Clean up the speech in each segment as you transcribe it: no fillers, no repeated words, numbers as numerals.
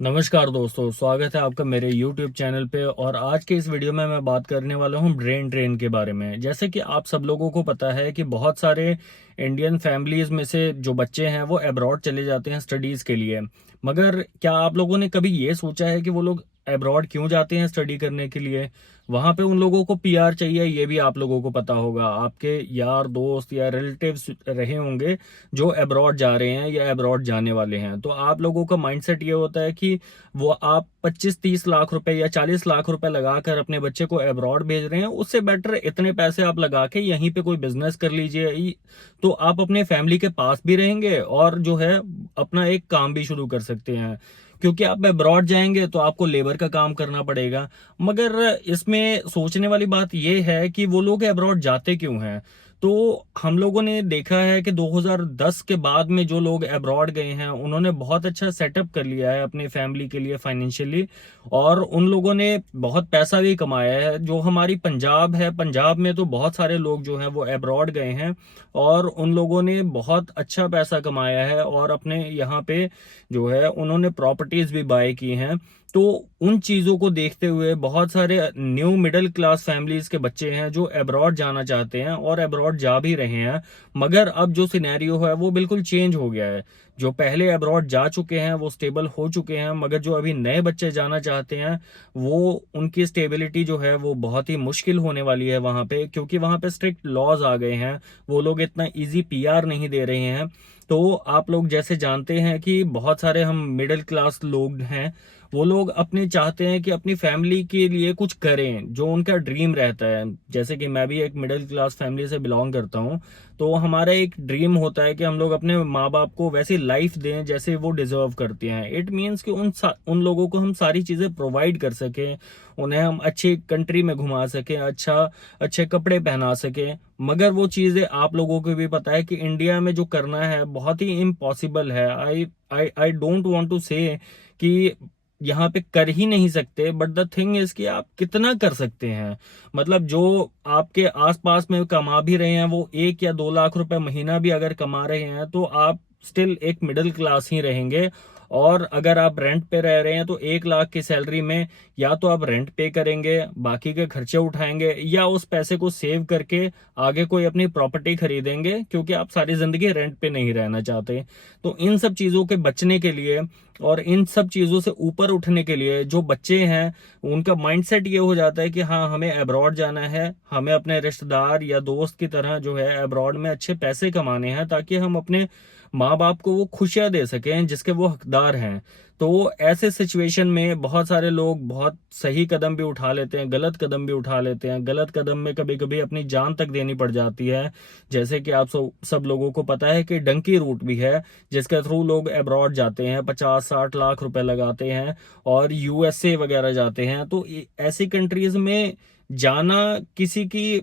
नमस्कार दोस्तों, स्वागत है आपका मेरे YouTube चैनल पे। और आज के इस वीडियो में मैं बात करने वाला हूँ ब्रेन ड्रेन के बारे में। जैसे कि आप सब लोगों को पता है कि बहुत सारे इंडियन फैमिलीज़ में से जो बच्चे हैं वो अब्रॉड चले जाते हैं स्टडीज़ के लिए। मगर क्या आप लोगों ने कभी ये सोचा है कि वो लोग अब्रॉड क्यों जाते हैं स्टडी करने के लिए? वहाँ पे उन लोगों को पीआर चाहिए, ये भी आप लोगों को पता होगा। आपके यार दोस्त या रिलेटिव्स रहे होंगे जो अब्रॉड जा रहे हैं या अब्रॉड जाने वाले हैं। तो आप लोगों का माइंडसेट ये होता है कि वो आप 25-30 लाख रुपए या 40 लाख रुपए लगाकर अपने बच्चे को अब्रॉड भेज रहे हैं, उससे बेटर इतने पैसे आप लगा के यहीं पे कोई बिजनेस कर लीजिए। तो आप अपने फैमिली के पास भी रहेंगे और जो है अपना एक काम भी शुरू कर सकते हैं। क्योंकि आप अब्रॉड जाएंगे तो आपको लेबर का काम करना पड़ेगा। मगर इसमें सोचने वाली बात यह है कि वो लोग अब्रॉड जाते क्यों हैं। तो हम लोगों ने देखा है कि 2010 के बाद में जो लोग अब्रॉड गए हैं उन्होंने बहुत अच्छा सेटअप कर लिया है अपनी फैमिली के लिए फाइनेंशियली। और उन लोगों ने बहुत पैसा भी कमाया है। जो हमारी पंजाब है, पंजाब में तो बहुत सारे लोग जो हैं वो अब्रॉड गए हैं और उन लोगों ने बहुत अच्छा पैसा कमाया है और अपने यहाँ पे जो है उन्होंने प्रॉपर्टीज भी बाय की हैं। तो उन चीज़ों को देखते हुए बहुत सारे न्यू मिडिल क्लास फैमिलीज के बच्चे हैं जो अब्रॉड जाना चाहते हैं और अब्रॉड जा भी रहे हैं। मगर अब जो सिनेरियो है वो बिल्कुल चेंज हो गया है। जो पहले अब्रॉड जा चुके हैं वो स्टेबल हो चुके हैं, मगर जो अभी नए बच्चे जाना चाहते हैं वो उनकी स्टेबिलिटी जो है वो बहुत ही मुश्किल होने वाली है वहाँ पे, क्योंकि वहाँ पे स्ट्रिक्ट लॉज आ गए हैं। वो लोग इतना इजी पीआर नहीं दे रहे हैं। तो आप लोग जैसे जानते हैं कि बहुत सारे हम मिडिल क्लास लोग हैं, वो लोग अपने चाहते हैं कि अपनी फैमिली के लिए कुछ करें, जो उनका ड्रीम रहता है। जैसे कि मैं भी एक मिडिल क्लास फैमिली से बिलोंग करता हूं। तो हमारा एक ड्रीम होता है कि हम लोग अपने माँ बाप को वैसी लाइफ दें जैसे वो डिजर्व करते हैं। इट मीन्स कि उन लोगों को हम सारी चीज़ें प्रोवाइड कर सकें, उन्हें हम अच्छी कंट्री में घुमा सकें, अच्छे कपड़े पहना सकें। मगर वो चीज़ें आप लोगों को भी पता है कि इंडिया में जो करना है बहुत ही इम्पॉसिबल है। आई आई आई डोंट वांट टू से कि यहाँ पे कर ही नहीं सकते, बट द थिंग इज कि आप कितना कर सकते हैं। मतलब जो आपके आसपास में कमा भी रहे हैं वो 1 या 2 लाख रुपए महीना भी अगर कमा रहे हैं तो आप स्टिल एक मिडिल क्लास ही रहेंगे। और अगर आप रेंट पे रह रहे हैं तो 1 लाख की सैलरी में या तो आप रेंट पे करेंगे, बाकी के खर्चे उठाएंगे, या उस पैसे को सेव करके आगे कोई अपनी प्रॉपर्टी खरीदेंगे, क्योंकि आप सारी जिंदगी रेंट पे नहीं रहना चाहते। तो इन सब चीजों के बचने के लिए और इन सब चीजों से ऊपर उठने के लिए जो बच्चे हैं उनका माइंडसेट ये हो जाता है कि हाँ, हमें अब्रॉड जाना है, हमें अपने रिश्तेदार या दोस्त की तरह जो है अब्रॉड में अच्छे पैसे कमाने हैं, ताकि हम अपने माँ बाप को वो खुशियां दे सकें जिसके वो हकदार हैं। तो ऐसे सिचुएशन में बहुत सारे लोग बहुत सही कदम भी उठा लेते हैं, गलत कदम भी उठा लेते हैं। गलत कदम में कभी कभी अपनी जान तक देनी पड़ जाती है। जैसे कि आप सब लोगों को पता है कि डंकी रूट भी है, जिसके थ्रू लोग अब्रॉड जाते हैं, 50-60 लाख रुपए लगाते हैं और यूएसए वगैरह जाते हैं। तो ऐसी कंट्रीज में जाना किसी की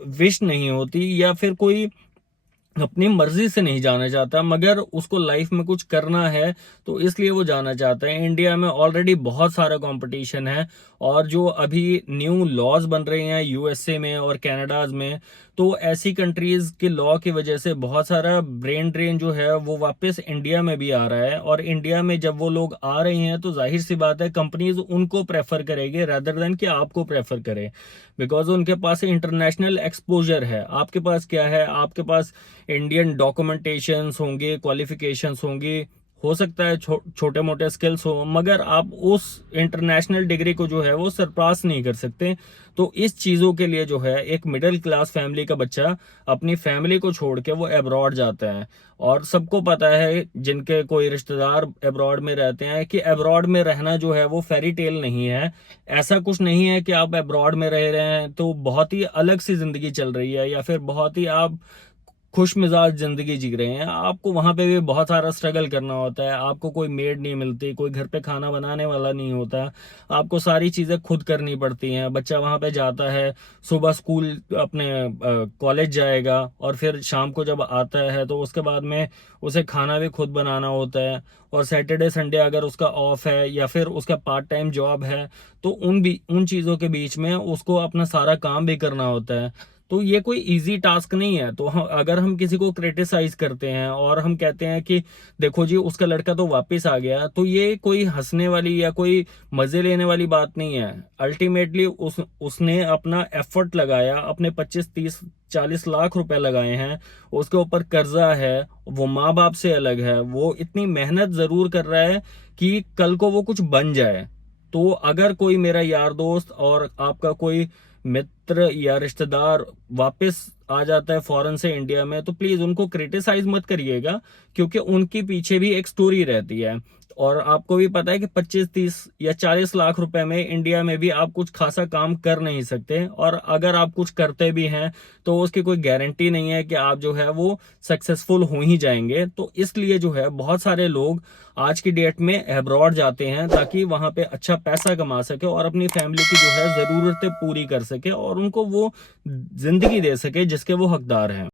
विश नहीं होती, या फिर कोई अपनी मर्जी से नहीं जाना चाहता, मगर उसको लाइफ में कुछ करना है तो इसलिए वो जाना चाहता है। इंडिया में ऑलरेडी बहुत सारा कंपटीशन है और जो अभी न्यू लॉज बन रहे हैं यूएसए में और कनाडाज में, तो ऐसी कंट्रीज के लॉ की वजह से बहुत सारा ब्रेन ड्रेन जो है वो वापस इंडिया में भी आ रहा है। और इंडिया में जब वो लोग आ रहे हैं तो जाहिर सी बात है कंपनीज उनको प्रेफर करेगी रादर देन कि आपको प्रेफर करे, बिकॉज उनके पास इंटरनेशनल एक्सपोजर है। आपके पास क्या है? आपके पास इंडियन डॉक्यूमेंटेशंस होंगे, क्वालिफिकेशंस होंगी, हो सकता है छोटे मोटे स्किल्स हो, मगर आप उस इंटरनेशनल डिग्री को जो है वो सरपास नहीं कर सकते। तो इस चीज़ों के लिए जो है एक मिडिल क्लास फैमिली का बच्चा अपनी फैमिली को छोड़ के वो अब्रॉड जाता है। और सबको पता है जिनके कोई रिश्तेदार अब्रॉड में रहते हैं कि अब्रॉड में रहना जो है वो फेरी टेल नहीं है। ऐसा कुछ नहीं है कि आप अब्रॉड में रह रहे हैं तो बहुत ही अलग सी जिंदगी चल रही है या फिर बहुत ही आप खुश मिजाज जिंदगी जी रहे हैं। आपको वहां पे भी बहुत सारा स्ट्रगल करना होता है। आपको कोई मेड नहीं मिलती, कोई घर पे खाना बनाने वाला नहीं होता। आपको सारी चीजें खुद करनी पड़ती हैं। बच्चा वहां पे जाता है, सुबह स्कूल अपने कॉलेज जाएगा और फिर शाम को जब आता है तो उसके बाद में उसे खाना भी खुद बनाना होता है। और सैटरडे संडे अगर उसका ऑफ है या फिर उसका पार्ट टाइम जॉब है तो उन चीजों के बीच में उसको अपना सारा काम भी करना होता है। तो ये कोई इजी टास्क नहीं है। तो अगर हम किसी को क्रिटिसाइज करते हैं और हम कहते हैं कि देखो जी उसका लड़का तो वापस आ गया, तो ये कोई हंसने वाली या कोई मजे लेने वाली बात नहीं है। अल्टीमेटली उसने अपना एफर्ट लगाया, अपने 25 30 40 लाख रुपए लगाए हैं, उसके ऊपर कर्जा है, वो माँ बाप से अलग है, वो इतनी मेहनत जरूर कर रहा है कि कल को वो कुछ बन जाए। तो अगर कोई मेरा यार दोस्त और आपका कोई मित्र या रिश्तेदार वापस आ जाता है फॉरेन से इंडिया में, तो प्लीज उनको क्रिटिसाइज मत करिएगा, क्योंकि उनके पीछे भी एक स्टोरी रहती है। और आपको भी पता है कि 25 30 या 40 लाख रुपए में इंडिया में भी आप कुछ खासा काम कर नहीं सकते, और अगर आप कुछ करते भी हैं तो उसकी कोई गारंटी नहीं है कि आप जो है वो सक्सेसफुल हो ही जाएंगे। तो इसलिए जो है बहुत सारे लोग आज की डेट में अब्रॉड जाते हैं ताकि वहां पे अच्छा पैसा कमा सके और अपनी फैमिली की जो है जरूरतें पूरी कर सके और उनको वो जिंदगी दे सके जिसके वो हकदार हैं।